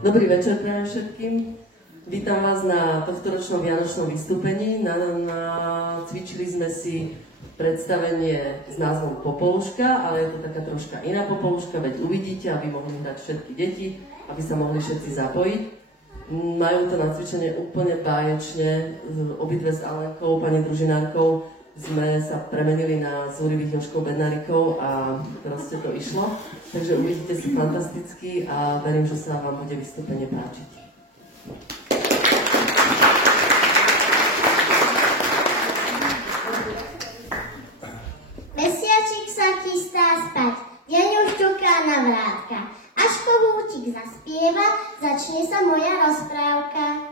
Dobrý večer pre všetkým. Vítam vás na tohtoročnom vianočnom vystúpení. Cvičili sme si predstavenie s názvom Popoluška, ale je to taká troška iná Popoluška, veď uvidíte, aby mohli hrať všetky deti, aby sa mohli všetci zapojiť. Majú to nacvičenie úplne báječne, obidve s Alenkou, pani družinárkou, sme sa premenili na zúrivých Jožkov Bednárikov a proste to išlo. Takže uvidíte si fantasticky a verím, že sa vám bude vystúpenie páčiť. Mesiačik sa chystá spať, deň už čuká na vrátka. Až kohúčik zaspieva, začne sa moja rozprávka.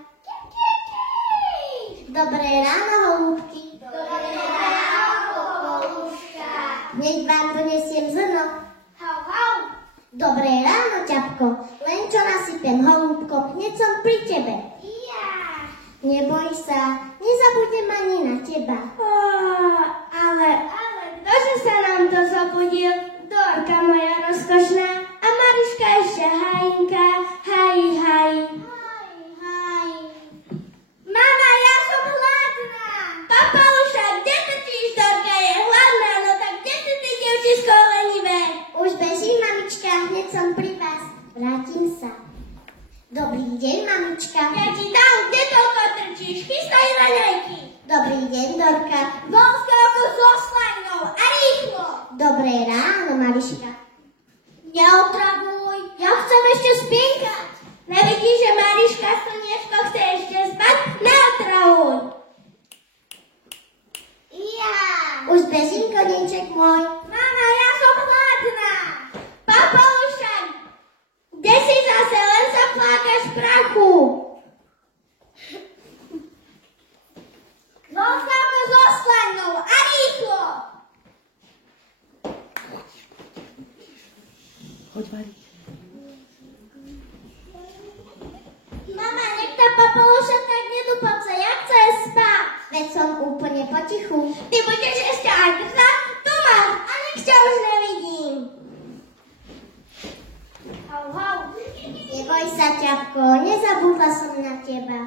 Dobré ráno, holúbky. Dobré ráno, popoluška. Hneď vám donesiem zrno. Hau, hau. Dobré ráno, ťapko. Len čo nasypem, holúbko, hneď som pri tebe. Ja. Neboj sa, nezabudnem ani na teba. Ale ktože sa nám to zobudil? Dorka moja rozkošná a Mariška ešte hajinka. Haj, haj. Haj. Mama, ja som hladná. Papaluša, kde trčíš? Dorka je hladná, no tak kde si ty, dievčisko lenivé? Už bežím, mamička, hneď som pri vás. Vrátim sa. Dobrý deň, mamička. Ja ti dám, kde toľko trčíš? Chystaj raňajky. Dobrý deň, Dorka. Volskáko so slajnou a rýchlo. Dobré ráno, Mariška. Neotravuj, ja chcem ešte spienkať. Nevidíš, že Mariška slniečko chce ešte spať? Neotravuj. Ja. Už bežím, koníček môj. Mama, ja som hladná. Papalušan, kde si zase? Len sa plákaš v prachu. Volskáko so slajnou a rýchlo. Choď variť. Mama, nech tá Papaluša tak nedúpaca, ja chcem spať. Veď som úplne potichu. Ty budeš ešte aj drza? Tu mám, a nech ťa už nevidím. Hau, hau. Neboj sa, ťapko, nezabudla som na teba.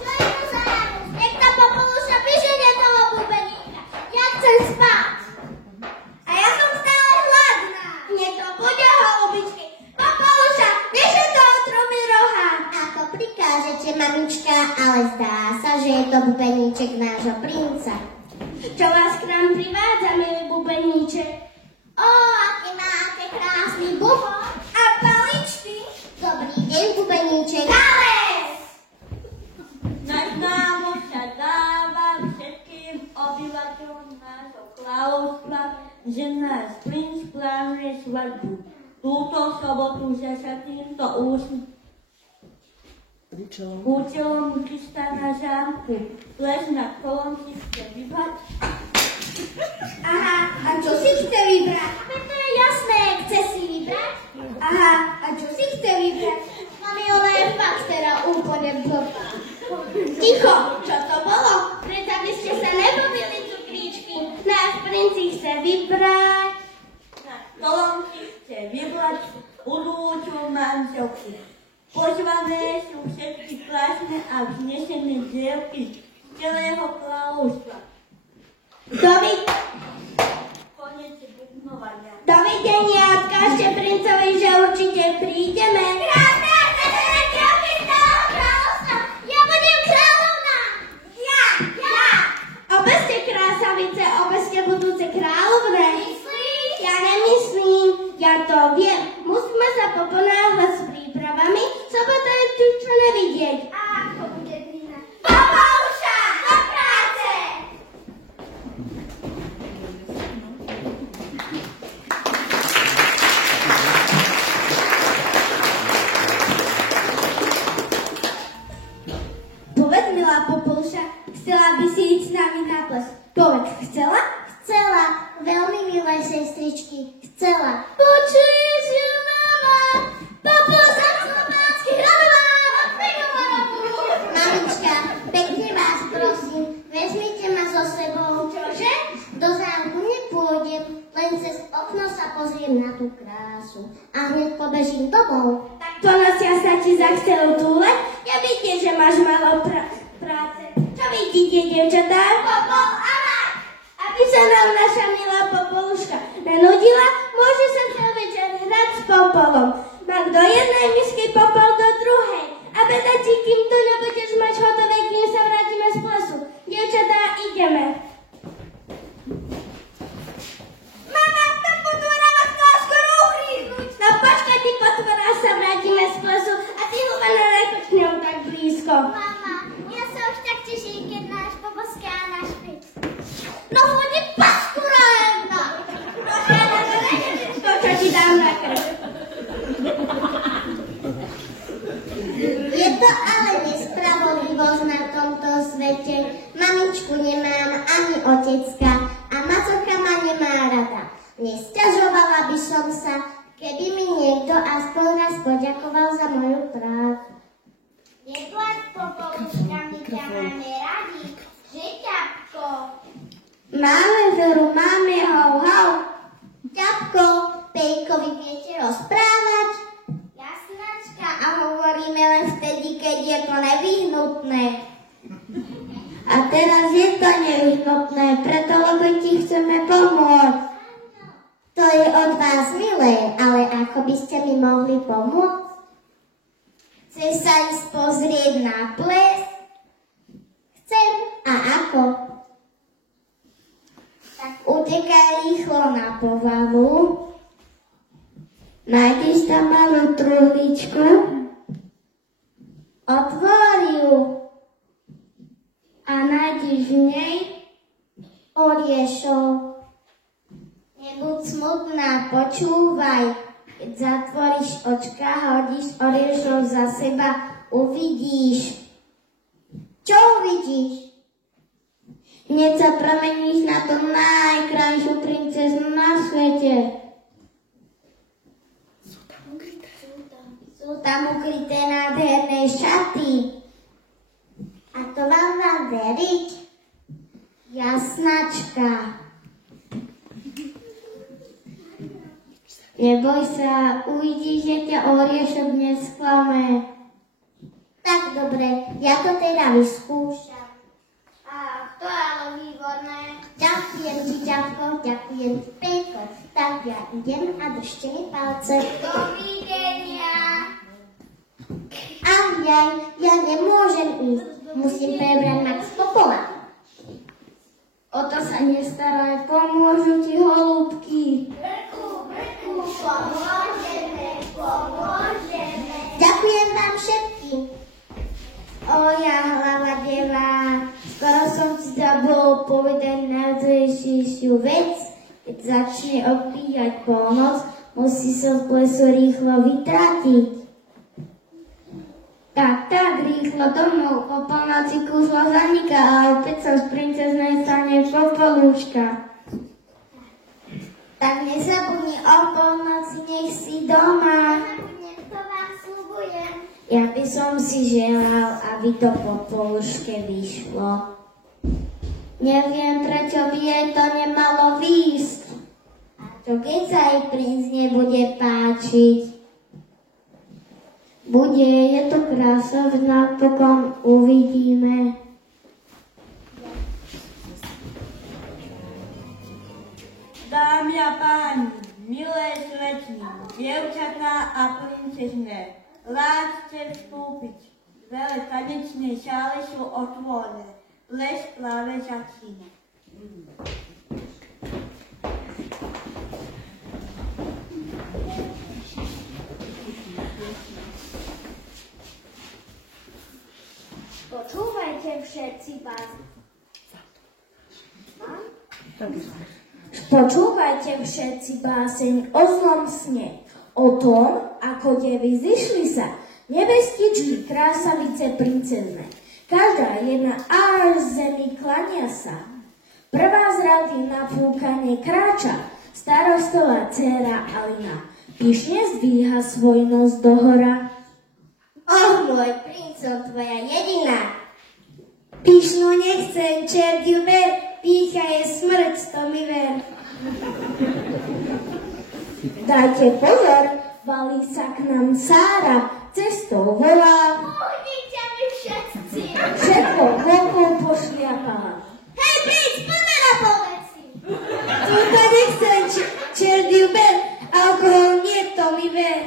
Čo je to za rámus? Nech tá Papaluša vyženie toho bubeníka. Ja chcem spať. A ja som stále hladná. Nech to bude, holubičky. Papaluša, vyže to otrubí roha. Ako prikážete, mamička, ale zdá sa, že je to bubeníček nášho princa. Čo vás k nám privádza, milý bubeníček? Aký máte krásny bubon a paličky. Dobrý deň, bubeníček. Kales! Naznámo sa dáva všetkým obyvateľom nášho kráľovstva, že náš princ plánuje svadbu. Túto sobotu, že sa týmto účelom chystá na zámku. Ples na kolom si chce vybrať. Aha, a čo si chce vybrať? To je jasné, chce si vybrať. Aha, a čo si chce vybrať? Mami, ona je fakt teda úplne blbá. Ticho, čo to bolo? Preto by ste sa nebavili, cukríčky. Náš princ si chce vybrať. Na kolom si chce vybrať budúcu manželku. Pozvané sú všetky krásne a vznešené dievky z celého kráľovstva. Dovidenia, odkážte princovi, že určite prídeme. Krásne, dievky z celého kráľovstva. Ja budem kráľovná. Ja. Obe ste krásavice, obe ste budúce kráľovné. Myslíš? Ja nemyslím, ja to viem. Musíme sa poponáhľať s prípravami, sobota je tu čo nevidieť. A ako bude dýna? Papaluša, do práce! Povedz, milá Popoluša, chcela by si ísť s nami na ples. Povedz, chcela? Chcela, veľmi milé sestričky, chcela. Počuješ ju, mama? Popoluša Slovácky hradová! Mamička, pekne vás prosím, vezmite ma so sebou. Čože? Do zámku nepôjdem, len cez okno sa pozriem na tú kráľ. krásu a hneď pobežím domov. Tak ponosia sa ti zachcelo túleť? Ja vidím, že máš málo práce. Čo vidíte, devčatá? Popol a mať! Aby sa nám naša milá Popoluška nenudila, môže sa celý večer hrať s Popolom. Mám do jednej misky Popol do druhej. A beda ti, kým tu nebudeš mať hotové, kým sa vrátime z plesu. Devčatá, ideme. Mama, tá potvora chcela skoro uhríznuť. No počkaj, ty potvora, sa vrátime z plesu a ty hubená nechoď k ňom tak blízko. Mama, ja sa už tak teším, keď náš poboská náš špic. No chodí paskura jedna. Prosím, že nejde všetko, čo ti dám na krv. Je to ale nespravodlivosť na tomto svete. Mamičku nemám ani otecka a macocha ma nemá rada. Nesťažovala by som sa, keby mi niekto aspoň raz poďakoval za moju prácu. Neplač, Popoluška, my ťa máme radi, že ťapko? Máme Zoru, máme hou, hou. Ťapko, Pejkovi viete rozprávať? Jasnačka, a hovoríme len vtedy, keď je to nevyhnutné. A teraz je to nevyhnutné, preto lebo ti chceme pomôcť. To je od vás milé, ale ako by ste mi mohli pomôcť? Chce sa ísť pozrieť na ples? Chcem. A ako? Tak utekaj rýchlo na povalu. Nájdeš tam malú truhličku? Otvor ju. A nájdeš v nej Oriešov. Nebuď smutná, počúvaj. Keď zatvoríš očka, hodíš oriešov za seba, uvidíš. Čo uvidíš? hneď sa premeníš na tú najkrajšiu princeznu na svete. Sú tam ukryté nádherné šaty. A to vám mám veriť? Jasnačka. Neboj sa, uvidíš, že ťa oriešok nesklame. Tak dobre, ja to teda vyskúšam. A to je ale výborné. Ďakujem ti, ďatko, ďakujem ti, Pejko. Tak ja idem a držte mi palce. Dovidenia. Ahoj, ja nemôžem ísť. Musím prebrať Max Popola. O to sa nestaraj, pomôžu ti holúbky. Brku, pomôžeme. Ďakujem vám všetkým. O ja hlava deva, skoro som si zabol povedať najdôležitejšiu vec. Keď začne odbíjať polnoc, musí sa v plesu rýchlo vytratiť. Tak, rýchlo domov, po polnoci kúzlo zaniká a opäť sa z princeznej stane Popolúška. Tak nezabudni o polnoci, nech si doma. To vám sľubujem. Ja by som si želal, aby to Popolúške vyšlo. Neviem, prečo by jej to nemalo výjsť. A čo keď sa jej princ nebude páčiť? Bude, je to krása, napokon uvidíme. Dámy a páni, milé slečny, dievčatá a princezné, láčte vstúpiť. Dvere tanečnej sále sú otvorené. Ples práve začína. Počúvajte všetci báseň o zlom sne, o tom, ako devy zišli sa, nevestičky, krásavice, princezne. Každá jedna až z zemi klania sa. Prvá z rady na fúkanie kráča, starostová dcéra Alina. Pyšne zdvíha svoj nos dohora. Môj princom, tvoja jediná. Pyšnú nechcem, čertiu ver, pýcha je smrť, to mi ver. Dajte pozor, valí sa k nám Sára, cestou volá. Uhnite mi všetci. Všetko vokol pošliapala. Hej, príď, poďme na poveci. Túto nechcem, černý ber, alkohol nie, to mi ver.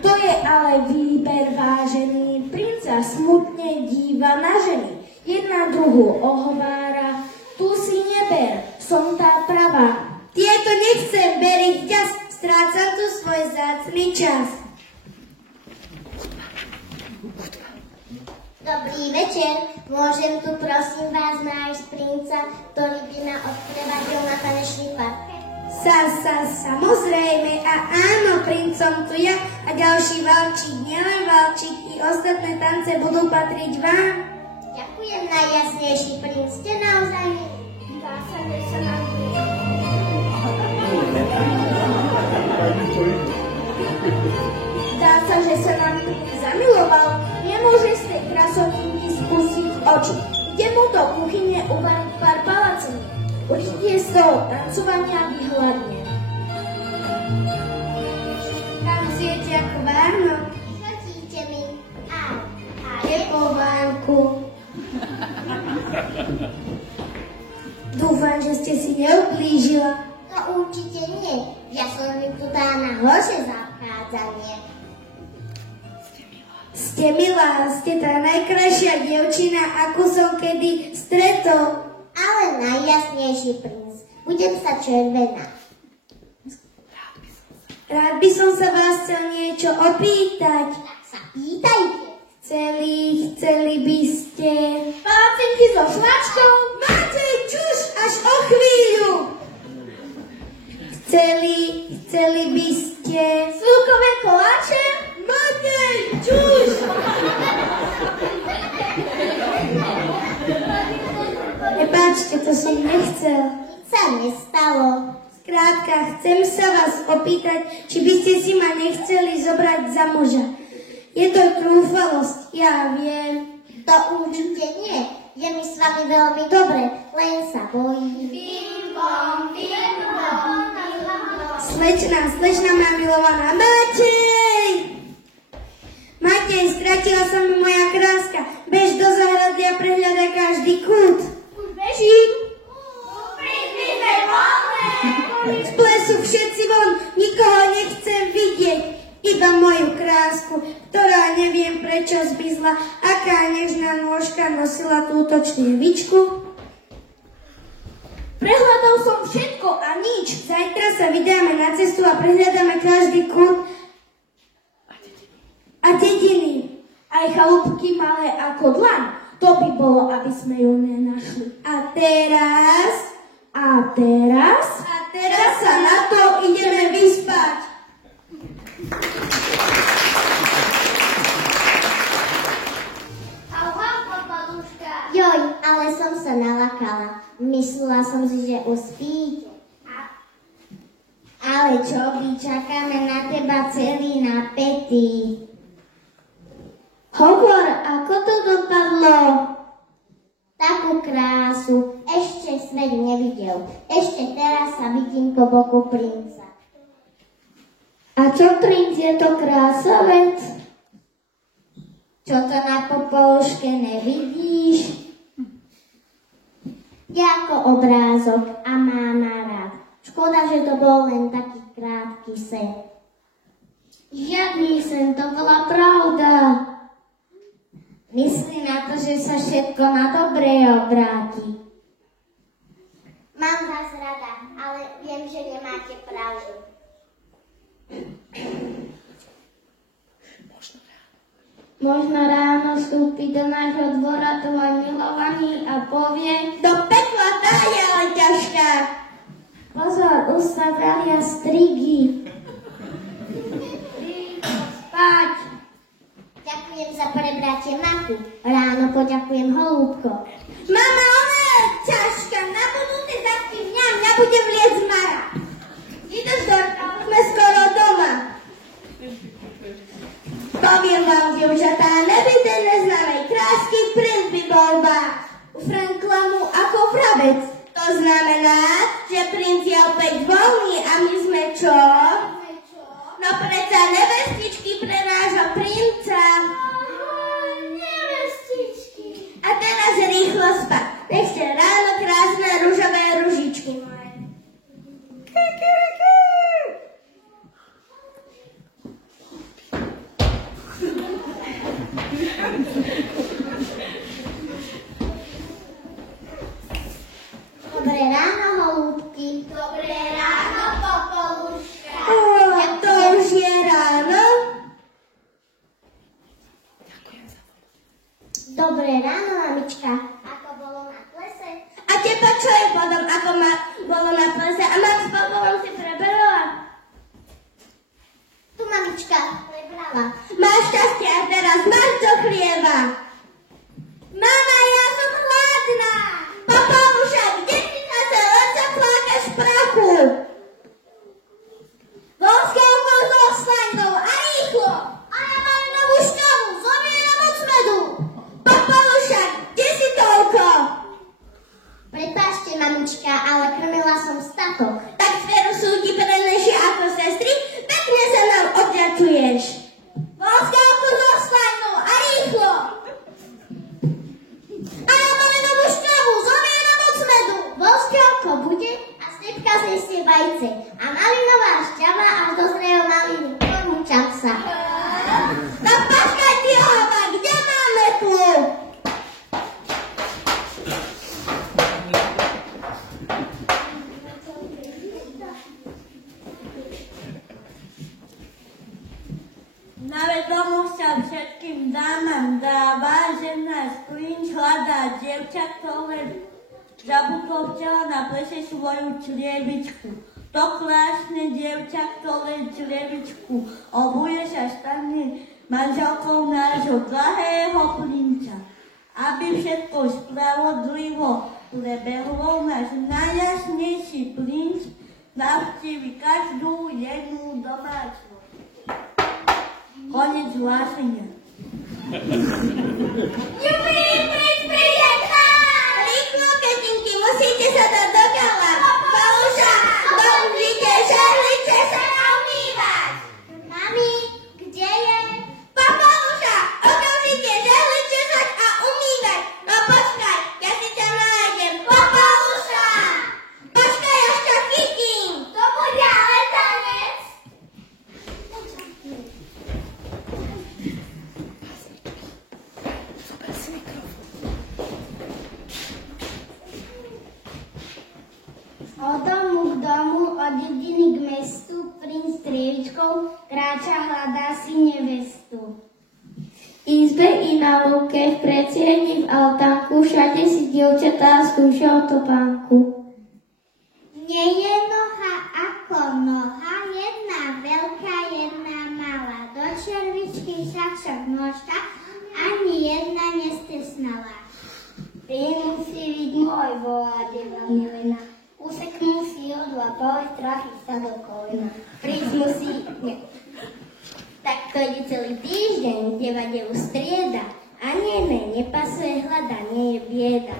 To je ale výber vážený, princ sa smutne díva na ženy. Jedna druhú ohovára, tu si neber, som tá pravá. Tieto nechcem, ber ich ťas, strácam tu svoj zácný čas. Dobrý večer, môžem tu prosím vás nájsť princa, ktorý by ma odprevadil na tanečný parket? Samozrejme, a áno, princom tu ja a ďalší valčík, nielen valčík, i ostatné tance budú patriť vám. Ďakujem, najjasnejší princ, ste naozaj milí. Dá sa, že sa nám Dá sa, že sa nám tu zamiloval, nemôže z tej krasotníky spustiť oči. Ide mu do kuchyne uvariť pár palacení. Určite z toho tancovania vyhľadne. Tam zjete ako várno. Chodíte mi. A Je po vánku. Dúfam, že ste si neublížila. to určite nie. Ja som mi tu dá na horšie zaobchádzanie. Ste milá, ste tá najkrajšia dievčina, akú som kedy stretol. Ale najjasnejší princ, budem sa červená. Rád by som sa vás chcel niečo opýtať. Tak sa pýtajte. Chceli by ste palacinky so šlačkou? Máte čuš až o chvíľu. Chceli by ste slúkové koláče? Máte čuš. Nepáčte, to som nechcel. Nič sa nestalo. Skrátka, chcem sa vás opýtať, či by ste si ma nechceli zobrať za muža. Je to trúfalosť, ja viem. To určite nie. Je mi s vami veľmi dobre, len sa bojím. Slečna moja milovaná, Matej, stratila sa mi moja kráska. Bež do záhrady a prehľadaj každý kút. Už bežím. Z plesu všetci von, nikoho nechcem vidieť. Iba moju krásku, ktorá neviem prečo zmizla, aká nežná nôžka nosila túto črievičku. Prehľadal som všetko a nič. Zajtra sa vydáme na cestu a prehľadáme každý kút a dediny. Aj chalúbky malé ako dlaň. To by bolo, aby sme ju nenašli. A teraz sa na to ideme vyspať. Joj, ale som sa nalakala. Myslela som si, že uspíte. Ale čo by, čakáme na teba celý napätý. Hovor, ako to dopadlo? Takú krásu ešte svet nevidel. Ešte teraz sa vidím po boku princa. A čo princ, je to krásavec? Čo to na popoluške nevidíš? Je ako obrázok a má ma rád. Škoda, že to bol len taký krátky sen. Žiadny sen, to bola pravda. Myslí na to, že sa všetko na dobré obráti. Mám vás rada, ale viem, že nemáte pravdu. Možno ráno vstúpi do nášho dvora tvoj milovaný a povie: do pekla tá je ale ťažká. Pozor, už sa vralia strigy. Spať. Ďakujem za prebratie maku. Ráno poďakujem holúbko. Mama, ona je ťažká. Na budúce zavky mňa bude vliec Mara. Ideš do sme skoro doma. Poviem vám, dievčatá, nebyte neznámej krásky princ by bol u Franklamu ako vrabec. To znamená, že princ je opäť voľný a my sme čo? No predsa nevestičky pre nášho princa. Nevestičky. A teraz rýchlo spať. Ešte ráno krásne ružové ružičky moje. Dobré ráno, holúbky. Dobré ráno, popoluška. To už je ráno. Dobré ráno, mamička. Ako bolo na plese? A teba čo je potom, ako bolo na plese? A Max s Popolom si preberala? Tu, mamička, prebrala. Máš šťastie a teraz máš do chlieba. Mama, ja som hladná. Popoluša, kde si sa len zaplákaš v prachu? Volskou so slajnou a rýchlo. A ja mám novú šťavu, zomieram od smedu. Popoluša, kde si toľko? Prepáčte, mamička, ale krmila som statok. Tak zveru sú ti prenejšie ako sestry, pekne sa nám odďačuješ. Volskou so slajnou a rýchlo. A ja mám novú šťavu, zomieram od smedu. Volskelko bude a snepka znesie vajce. A malinová šťava až dozrejú malinu. Porúčam sa. No počkaj ty hova, kde máme tu? Na vedomosť sa všetkým dámam dáva, že náš princ hľadá dievča, ktoré zabudlo včera na plese svoju črievičku. To krásne dievča, ktoré črievičku obuje, sa stane manželkou nášho drahého princa. Aby všetko spravodlivo prebehlo, náš najjasnejší princ navštívi každú jednu domácnosť. Koniec hlásenia. Jupí, princ prijedná! Rýchlo, ketinky, musíte sa dať do gala. Paluša, domžite, žehliče sa a umývať. Mami, kde je? Papaluša, okamžite, žehliče sa a umývať. No počkaj, ja si ťa nájdem. Papaluša! Počkaj, až ťa chytím. To bude ale tanec. Od domu k domu, od dediny k mestu, princ s trievičkou kráča, hľadá si nevestu. V izbe i na lúke, v predsieni, v altánku, všade si dievčatá skúšajú topánku. Nie je noha ako noha, jedna veľká, jedna malá. Do červičky sa však nožka, ani jedna nestesnala. Ty musí byť môj, volá deva Milena. Useknú si odlapal, strachy sa do kolena. Princ musí... Nie. Tak to ide celý týždeň, deva devu strieda. A nie, nepasuje hľada, nie je bieda.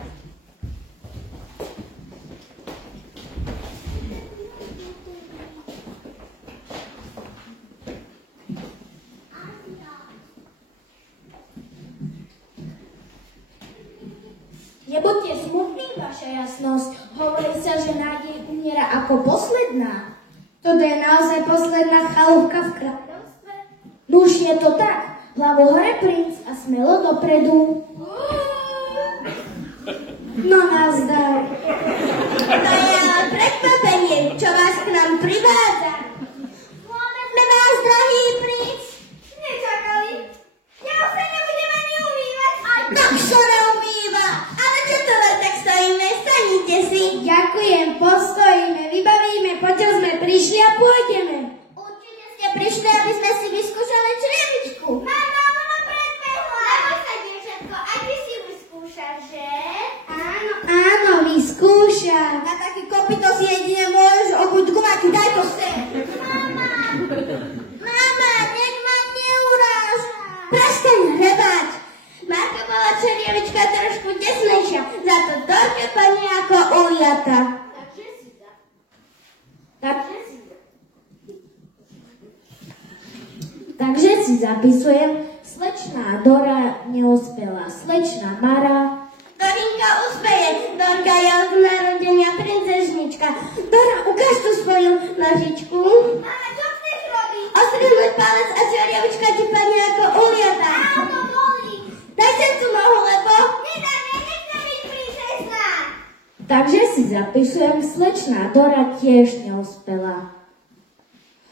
Nebuďte smutní, vaša jasnosť. Hovorí sa, že nádej umiera ako posledná. Toto je naozaj posledná chalúbka v kráľovstve? Nuž je to tak. Hlavu hore, princ, a smelo dopredu. No nazdar. To je ale prekvapenie, čo vás k nám privádza. Vôbec sme vás, drahý princ, nečakali. Ja už sa nebudem ani umývať. Tak sa neumýva. Ale čo to len tak stojíme? Sadnite si. Ďakujem, postojíme, vybavíme, poďaľ sme prišli a pôjdeme. Určite ste prišli, aby sme si vyskúšali črievičku. Mama, ona predbehla. Neboj sa, dievčatko, aj ty si vyskúšaš, že? Áno, vyskúšam. Na taký kopyto si jedine môžeš obuť gumáky. Daj to sem. Mama, nech ma neuráža. Prestaň hrebať. Marka bola čerievička trošku desnejšia, za to toľké pani ako ujata. uliata. Takže si zapisujem, slečná Dora neúspela, slečná Mara. Dorinka uspeje, Dorka je od narodenia princeznička. Dora, ukáž tu svoju nožičku. Mama, čo chceš robiť? Ostrihnúť palec a čerievička ti padne ako uliata. Áno, to bolí. Daj sem tú nohu, lebo... Nedáme, nechcem byť princezná. Takže si zapisujem, slečná Dora tiež neúspela.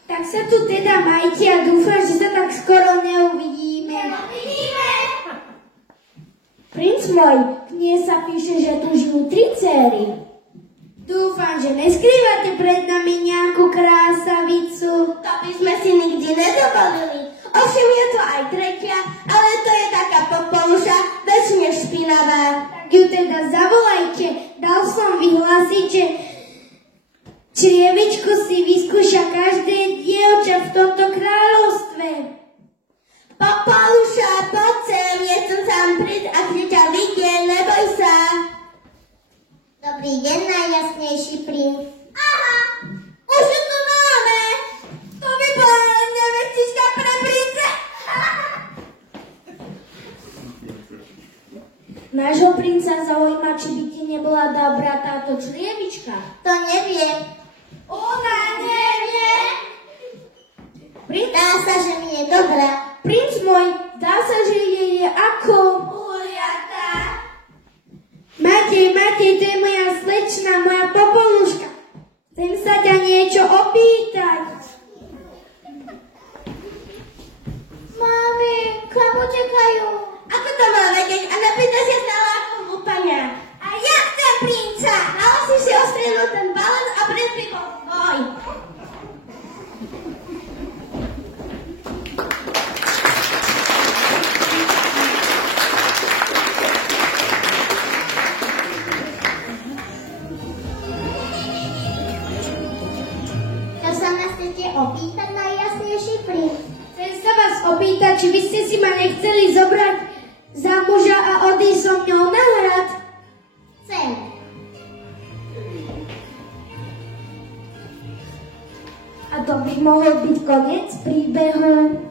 Tak sa tu teda majte a dúfam, že sa tak skoro neuvidíme. Uvidíme. Princ môj, v nej sa píše, že tu žijú 3 céry. Dúfam, že neskrývate pred nami nejakú krásavicu. To by sme si nikdy nedovolili. Ovšem je to aj tretia, ale to je taká popoluša, väčšine špinavá. Tak ju teda zavolajte. Dal som vyhlásiť, že črievičku si vyskúša každé dievča v tomto kráľovstve. Popoluša, poď sem, je tu sám princ a chce ťa vidieť, neboj sa. Dobrý deň, najjasnejší princ. Aha, už ju tu máme. To by bola len nevestička pre princa. Nášho princa zaujíma, či by ti nebola dobrá táto črievička. To neviem. Ona nevie. Dá sa, že mi je dobrá. Princ môj, dá sa, že je ako... Uliata. Matej, to je moja slečna, moja popoluška. Chcem sa ťa niečo opýtať. Mami, kam utekajú? Ako to má vedieť? A napýta sa stále ako úplne. A ja chcem princa. Ale si ostrihnul ten balón a princ by bol tvoj. Čo sa ma chcete opýtať, najjasnejší princ? Chcem sa vás opýtať, či by ste si ma nechceli zobrať za muža a odísť so mňou na hrad. Chcem. A to by mohol byť koniec príbehu.